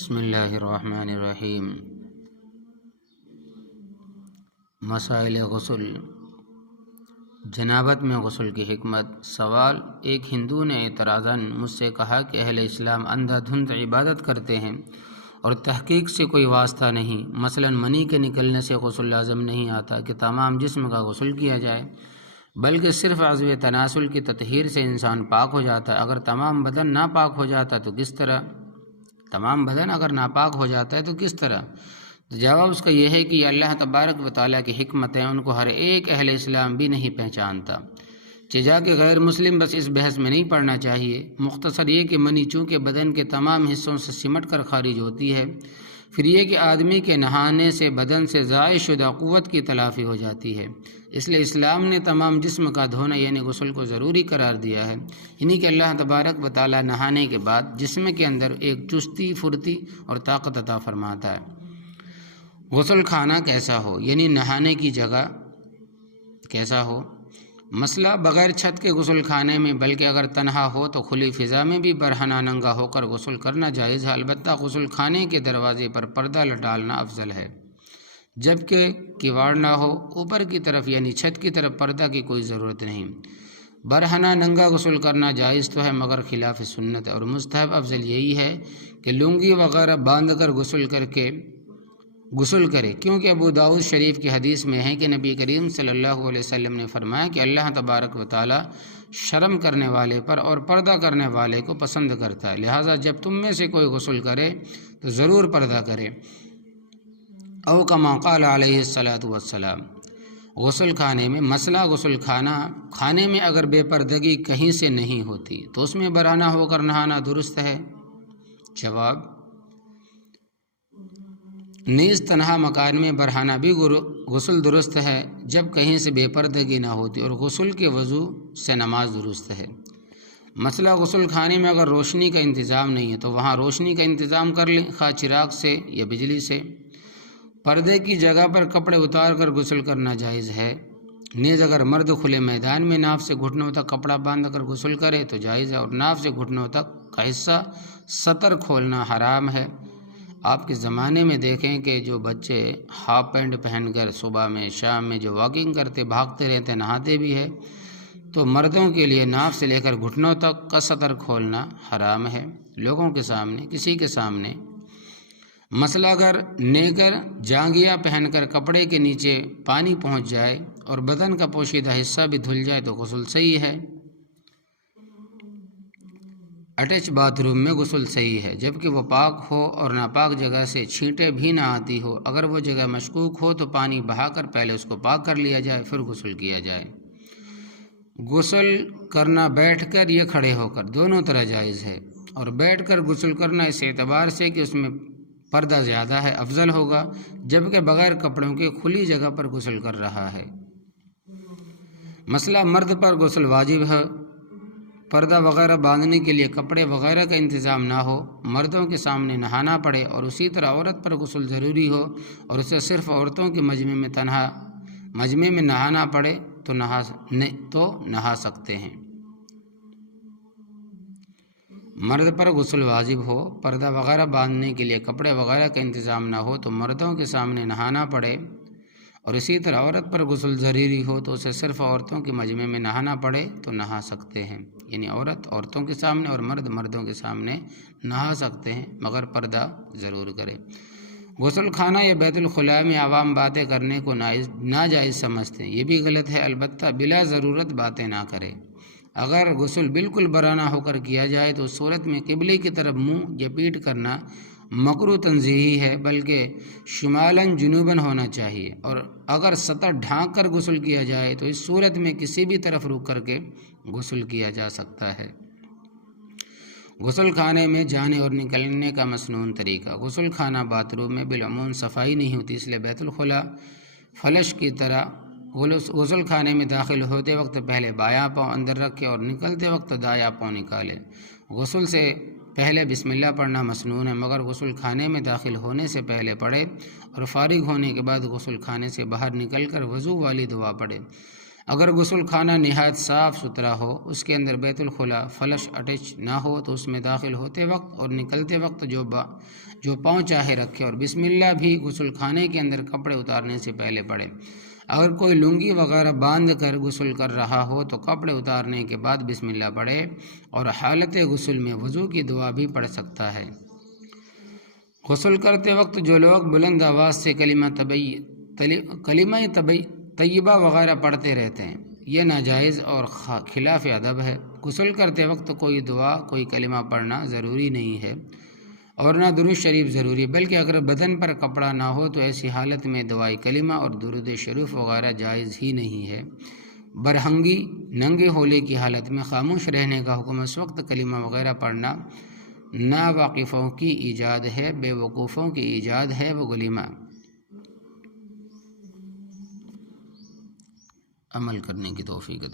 بسم اللہ الرحمن الرحیم۔ مسائل غسل، جنابت میں غسل کی حکمت۔ سوال: ایک ہندو نے اعتراضاً مجھ سے کہا کہ اہل اسلام اندھا دھند عبادت کرتے ہیں اور تحقیق سے کوئی واسطہ نہیں، مثلاً منی کے نکلنے سے غسل لازم نہیں آتا کہ تمام جسم کا غسل کیا جائے، بلکہ صرف عضو تناسل کی تطہیر سے انسان پاک ہو جاتا ہے۔ اگر تمام بدن ناپاک ہو جاتا تو کس طرح؟ تو کس طرح؟ جواب اس کا یہ ہے کہ یہ اللہ تبارک و تعالیٰ کی حکمت ہے، ان کو ہر ایک اہل اسلام بھی نہیں پہچانتا۔ چجا کہ غیر مسلم بس اس بحث میں نہیں پڑنا چاہیے۔ مختصر یہ کہ منی چونکہ بدن کے تمام حصوں سے سمٹ کر خارج ہوتی ہے، پھر یہ کہ آدمی کے نہانے سے بدن سے ضائع شدہ قوت کی تلافی ہو جاتی ہے، اس لیے اسلام نے تمام جسم کا دھونا یعنی غسل کو ضروری قرار دیا ہے، یعنی کہ اللہ تبارک و تعالیٰ نہانے کے بعد جسم کے اندر ایک چستی، پھرتی اور طاقت عطا فرماتا ہے۔ غسل خانہ کیسا ہو، یعنی نہانے کی جگہ کیسا ہو؟ مسئلہ: بغیر چھت کے غسل خانے میں، بلکہ اگر تنہا ہو تو کھلی فضا میں بھی برہنہ ننگا ہو کر غسل کرنا جائز ہے، البتہ غسل خانے کے دروازے پر پردہ ڈالنا افضل ہے، جبکہ کیواڑ نہ ہو۔ اوپر کی طرف یعنی چھت کی طرف پردہ کی کوئی ضرورت نہیں۔ برہنہ ننگا غسل کرنا جائز تو ہے مگر خلاف سنت ہے، اور مستحب افضل یہی ہے کہ لنگی وغیرہ باندھ کر غسل کرے، کیونکہ ابو داؤد شریف کی حدیث میں ہے کہ نبی کریم صلی اللہ علیہ وسلم نے فرمایا کہ اللہ تبارک و تعالیٰ شرم کرنے والے پر اور پردہ کرنے والے کو پسند کرتا ہے، لہٰذا جب تم میں سے کوئی غسل کرے تو ضرور پردہ کرے، او کما قال علیہ الصلاۃ والسلام۔ غسل خانے میں مسئلہ: غسل خانے میں اگر بے پردگی کہیں سے نہیں ہوتی تو اس میں برہنہ ہو کر نہانا درست ہے؟ جواب: نیز تنہا مکان میں برہنہ بھی غسل درست ہے جب کہیں سے بے پردگی نہ ہوتی، اور غسل کے وضو سے نماز درست ہے۔ مسئلہ: غسل خانے میں اگر روشنی کا انتظام نہیں ہے تو وہاں روشنی کا انتظام کر لیں، خواہ چراغ سے یا بجلی سے۔ پردے کی جگہ پر کپڑے اتار کر غسل کرنا جائز ہے۔ نیز اگر مرد کھلے میدان میں ناف سے گھٹنوں تک کپڑا باندھ کر غسل کرے تو جائز ہے، اور ناف سے گھٹنوں تک کا حصہ سطر کھولنا حرام ہے۔ آپ کے زمانے میں دیکھیں کہ جو بچے ہاف پینٹ پہن کر صبح میں شام میں جو واکنگ کرتے بھاگتے رہتے نہاتے بھی ہے، تو مردوں کے لیے ناف سے لے کر گھٹنوں تک کا سطر کھولنا حرام ہے، لوگوں کے سامنے، کسی کے سامنے۔ مسئلہ: اگر نیکر جانگیا پہن کر کپڑے کے نیچے پانی پہنچ جائے اور بدن کا پوشیدہ حصہ بھی دھل جائے تو غسل صحیح ہے۔ اٹیچ باتھ روم میں غسل صحیح ہے جبکہ وہ پاک ہو اور ناپاک جگہ سے چھینٹیں بھی نہ آتی ہو۔ اگر وہ جگہ مشکوک ہو تو پانی بہا کر پہلے اس کو پاک کر لیا جائے، پھر غسل کیا جائے۔ غسل کرنا بیٹھ کر یا کھڑے ہو کر دونوں طرح جائز ہے، اور بیٹھ کر غسل کرنا اس اعتبار سے کہ اس میں پردہ زیادہ ہے افضل ہوگا، جبکہ بغیر کپڑوں کے کھلی جگہ پر غسل کر رہا ہے۔ مسئلہ: مرد پر غسل واجب ہے، پردہ وغیرہ باندھنے کے لیے کپڑے وغیرہ کا انتظام نہ ہو، مردوں کے سامنے نہانا پڑے، اور اسی طرح عورت پر غسل ضروری ہو اور اسے صرف عورتوں کے مجمع میں نہانا پڑے تو نہا سکتے ہیں۔ مرد پر غسل واجب ہو، پردہ وغیرہ باندھنے کے لیے کپڑے وغیرہ کا انتظام نہ ہو تو مردوں کے سامنے نہانا پڑے، اور اسی طرح عورت پر غسل ضروری ہو تو اسے صرف عورتوں کے مجمع میں نہانا پڑے تو نہا سکتے ہیں، یعنی عورت عورتوں کے سامنے اور مرد مردوں کے سامنے نہا سکتے ہیں مگر پردہ ضرور کرے۔ غسل خانہ یا بیت الخلاء میں عوام باتیں کرنے کو ناجائز سمجھتے ہیں، یہ بھی غلط ہے، البتہ بلا ضرورت باتیں نہ کرے۔ اگر غسل بالکل برہنہ ہو کر کیا جائے تو اس صورت میں قبلے کی طرف منہ یا پیٹھ کرنا مکروہ تنزیہی ہے، بلکہ شمالاً جنوباً ہونا چاہیے، اور اگر سطح ڈھانک کر غسل کیا جائے تو اس صورت میں کسی بھی طرف رک کر کے غسل کیا جا سکتا ہے۔ غسل خانے میں جانے اور نکلنے کا مسنون طریقہ: غسل خانہ باتھ روم میں بالعموم صفائی نہیں ہوتی، اس لیے بیت الخلاء فلش کی طرح غسل خانے میں داخل ہوتے وقت پہلے بایاں پاؤں اندر رکھے اور نکلتے وقت دایاں پاؤں نکالے۔ غسل سے پہلے بسم اللہ پڑھنا مسنون ہے، مگر غسل خانے میں داخل ہونے سے پہلے پڑھے اور فارغ ہونے کے بعد غسل خانے سے باہر نکل کر وضو والی دعا پڑھے۔ اگر غسل خانہ نہایت صاف ستھرا ہو، اس کے اندر بیت الخلا فلش اٹیچ نہ ہو، تو اس میں داخل ہوتے وقت اور نکلتے وقت جو پاؤں چاہے رکھے، اور بسم اللہ بھی غسل خانے کے اندر کپڑے اتارنے سے پہلے پڑھے۔ اگر کوئی لنگی وغیرہ باندھ کر غسل کر رہا ہو تو کپڑے اتارنے کے بعد بسم اللہ پڑھے، اور حالت غسل میں وضو کی دعا بھی پڑھ سکتا ہے۔ غسل کرتے وقت جو لوگ بلند آواز سے کلمہ طیبہ وغیرہ پڑھتے رہتے ہیں، یہ ناجائز اور خلاف ادب ہے۔ غسل کرتے وقت کوئی دعا، کوئی کلمہ پڑھنا ضروری نہیں ہے، اور نہ درود شریف ضروری، بلکہ اگر بدن پر کپڑا نہ ہو تو ایسی حالت میں دعائے کلمہ اور درود شریف وغیرہ جائز ہی نہیں ہے۔ برہنگی ننگے ہولے کی حالت میں خاموش رہنے کا حکم، اس وقت کلمہ وغیرہ پڑھنا ناواقفوں کی ایجاد ہے، بے وقوفوں کی ایجاد ہے، وہ کلمہ عمل کرنے کی توفیق